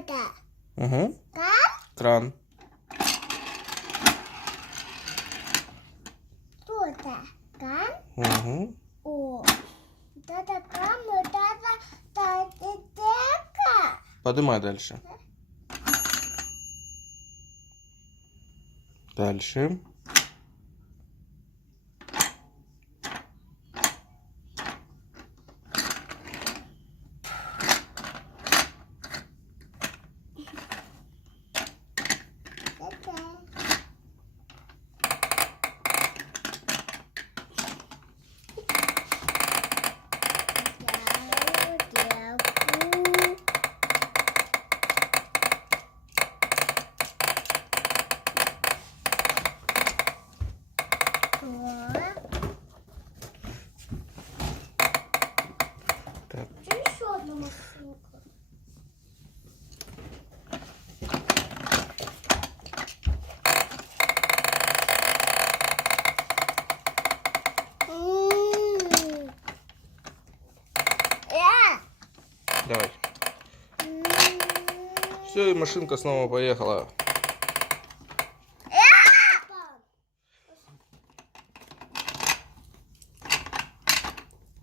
это? Угу. Кран? Кран. Что это? Кран? Угу. О, вот это кран, вот это дека. Поднимай дальше. Дальше. Так. Еще одна машинка. Давай. Все, и машинка снова поехала.